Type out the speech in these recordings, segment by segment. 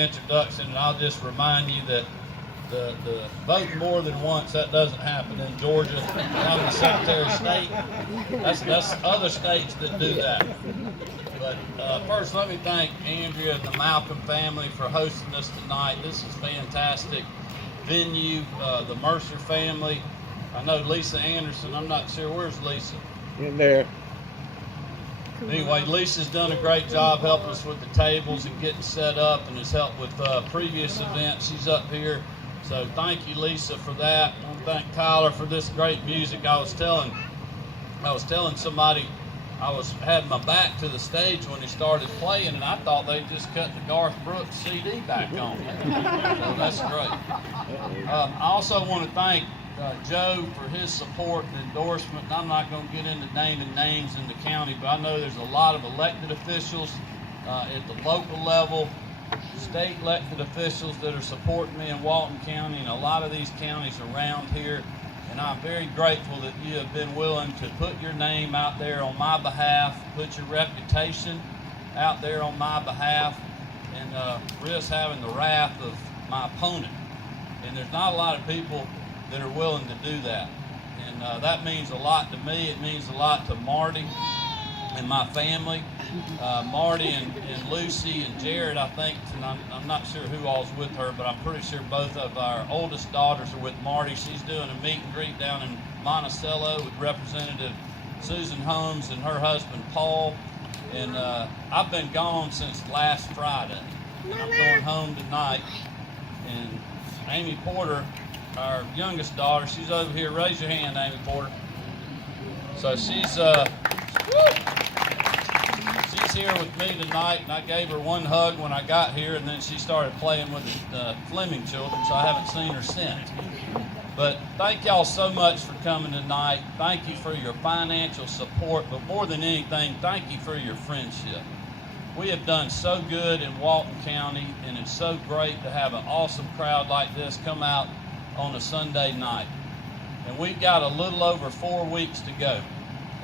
Introduction, and I'll just remind you that the vote more than once, that doesn't happen in Georgia. I'm the Secretary of State. That's other states that do that. But first, let me thank Andrea and the Malcom family for hosting us tonight. This is fantastic venue. The Mercer family. I know Lisa Anderson. I'm not sure, where's Lisa? In there. Anyway, Lisa's done a great job helping us with the tables and getting set up, and has helped with previous events. She's up here, so thank you, Lisa, for that. I want to thank Tyler for this great music. I was telling somebody I had my back to the stage when he started playing, and I thought they just cut the Garth Brooks CD back on. So that's great. I also want to thank Joe for his support and endorsement. I'm not going to get into naming names in the county, but I know there's a lot of elected officials at the local level, state elected officials that are supporting me in Walton County and a lot of these counties around here. And I'm very grateful that you have been willing to put your name out there on my behalf, put your reputation out there on my behalf, and risk having the wrath of my opponent. And there's not a lot of people that are willing to do that, and that means a lot to me. It means a lot to Marty and my family. Marty and Lucy and Jared, I think, and I'm not sure who all's with her, but I'm pretty sure both of our oldest daughters are with Marty. She's doing a meet and greet down in Monticello with Representative Susan Holmes and her husband Paul, and I've been gone since last Friday. I'm going home tonight, and Amy Porter, our youngest daughter, she's over here. Raise your hand, Amy Porter. So she's here with me tonight, and I gave her one hug when I got here, and then she started playing with the Fleming children, so I haven't seen her since. But thank y'all so much for coming tonight. Thank you for your financial support, but more than anything, thank you for your friendship. We have done so good in Walton County, and it's so great to have an awesome crowd like this come out on a Sunday night. And we've got a little over 4 weeks to go.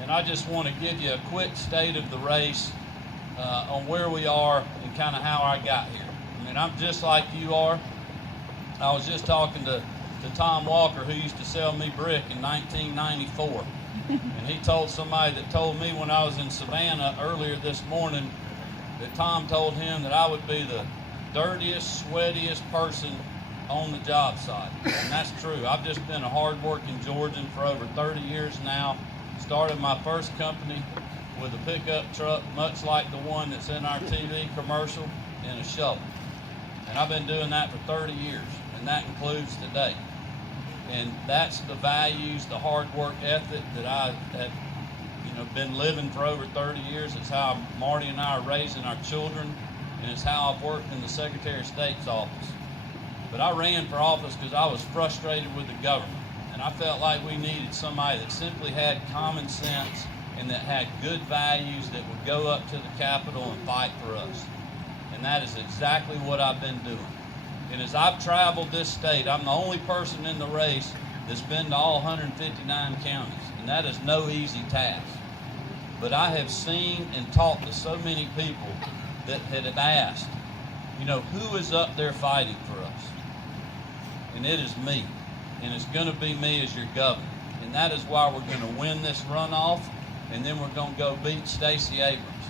And I just want to give you a quick state of the race on where we are and kind of how I got here. I mean, I'm just like you are. I was just talking to Tom Walker, who used to sell me brick in 1994. And he told somebody that told me when I was in Savannah earlier this morning that Tom told him that I would be the dirtiest, sweatiest person on the job site, and that's true. I've just been a hard-working Georgian for over 30 years now. Started my first company with a pickup truck, much like the one that's in our TV commercial, and a shovel. And I've been doing that for 30 years, and that includes today. And that's the values, the hard work ethic that I have, been living for over 30 years. It's how Marty and I are raising our children, and it's how I've worked in the Secretary of State's office. But I ran for office because I was frustrated with the government. And I felt like we needed somebody that simply had common sense and that had good values that would go up to the Capitol and fight for us. And that is exactly what I've been doing. And as I've traveled this state, I'm the only person in the race that's been to all 159 counties. And that is no easy task. But I have seen and talked to so many people that had asked, who is up there fighting for us? And it is me, and it's going to be me as your governor. And that is why we're going to win this runoff, and then we're going to go beat Stacey Abrams.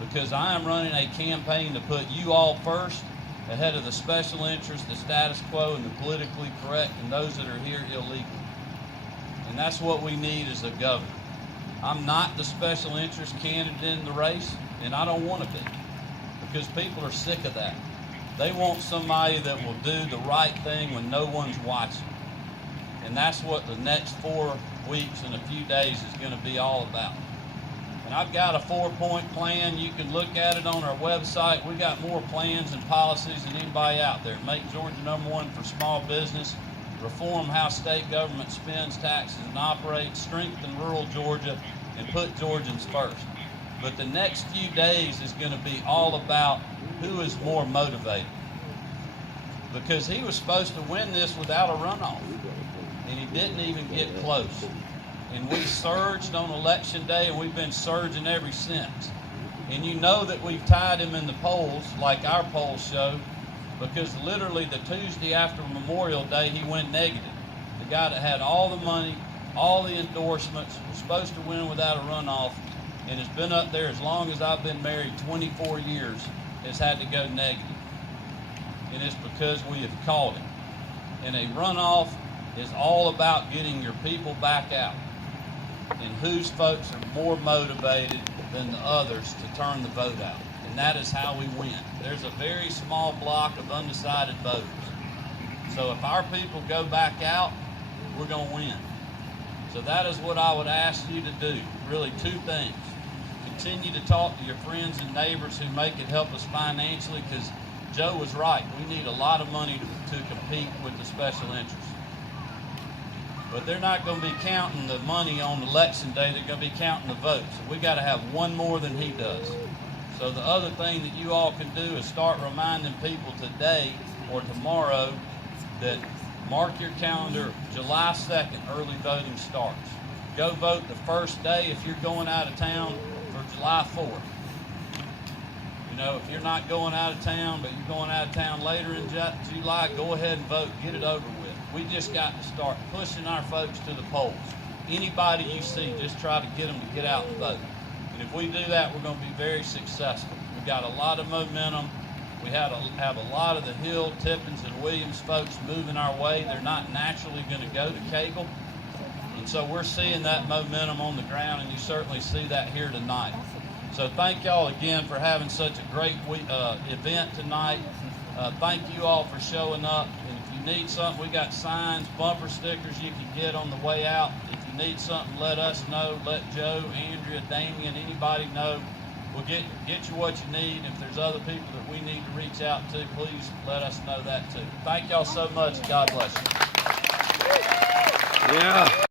Because I am running a campaign to put you all first, ahead of the special interest, the status quo, and the politically correct, and those that are here illegally. And that's what we need as a governor. I'm not the special interest candidate in the race, and I don't want to be, because people are sick of that. They want somebody that will do the right thing when no one's watching. And that's what the next 4 weeks and a few days is going to be all about. And I've got a 4-point plan. You can look at it on our website. We got more plans and policies than anybody out there. Make Georgia #1 for small business, reform how state government spends taxes and operates, strengthen rural Georgia, and put Georgians first. But the next few days is going to be all about who is more motivated. Because he was supposed to win this without a runoff, and he didn't even get close. And we surged on election day, and we've been surging ever since. And you know that we've tied him in the polls, like our polls show, because literally the Tuesday after Memorial Day, he went negative. The guy that had all the money, all the endorsements, was supposed to win without a runoff, and has been up there as long as I've been married, 24 years, has had to go negative. And it's because we have called it. And a runoff is all about getting your people back out. And whose folks are more motivated than the others to turn the vote out. And that is how we win. There's a very small block of undecided voters. So if our people go back out, we're going to win. So that is what I would ask you to do. Really, two things. Continue to talk to your friends and neighbors who may could help us financially, because Joe was right. We need a lot of money to compete with the special interests. But they're not going to be counting the money on election day. They're going to be counting the votes. So we got to have one more than he does. So the other thing that you all can do is start reminding people today or tomorrow that mark your calendar, July 2nd, early voting starts. Go vote the first day if you're going out of town for July 4th. You know, if you're not going out of town, but you're going out of town later in July, go ahead and vote. Get it over with. We just got to start pushing our folks to the polls. Anybody you see, just try to get them to get out and vote. And if we do that, we're going to be very successful. We've got a lot of momentum. We have a lot of the Hill, Tippins, and Williams folks moving our way. They're not naturally going to go to cable. And so we're seeing that momentum on the ground, and you certainly see that here tonight. So thank y'all again for having such a great event tonight. Thank you all for showing up. And if you need something, we got signs, bumper stickers you can get on the way out. If you need something, let us know. Let Joe, Andrea, Damien, anybody know. We'll get you what you need. If there's other people that we need to reach out to, please let us know that too. Thank y'all so much. God bless you. Yeah.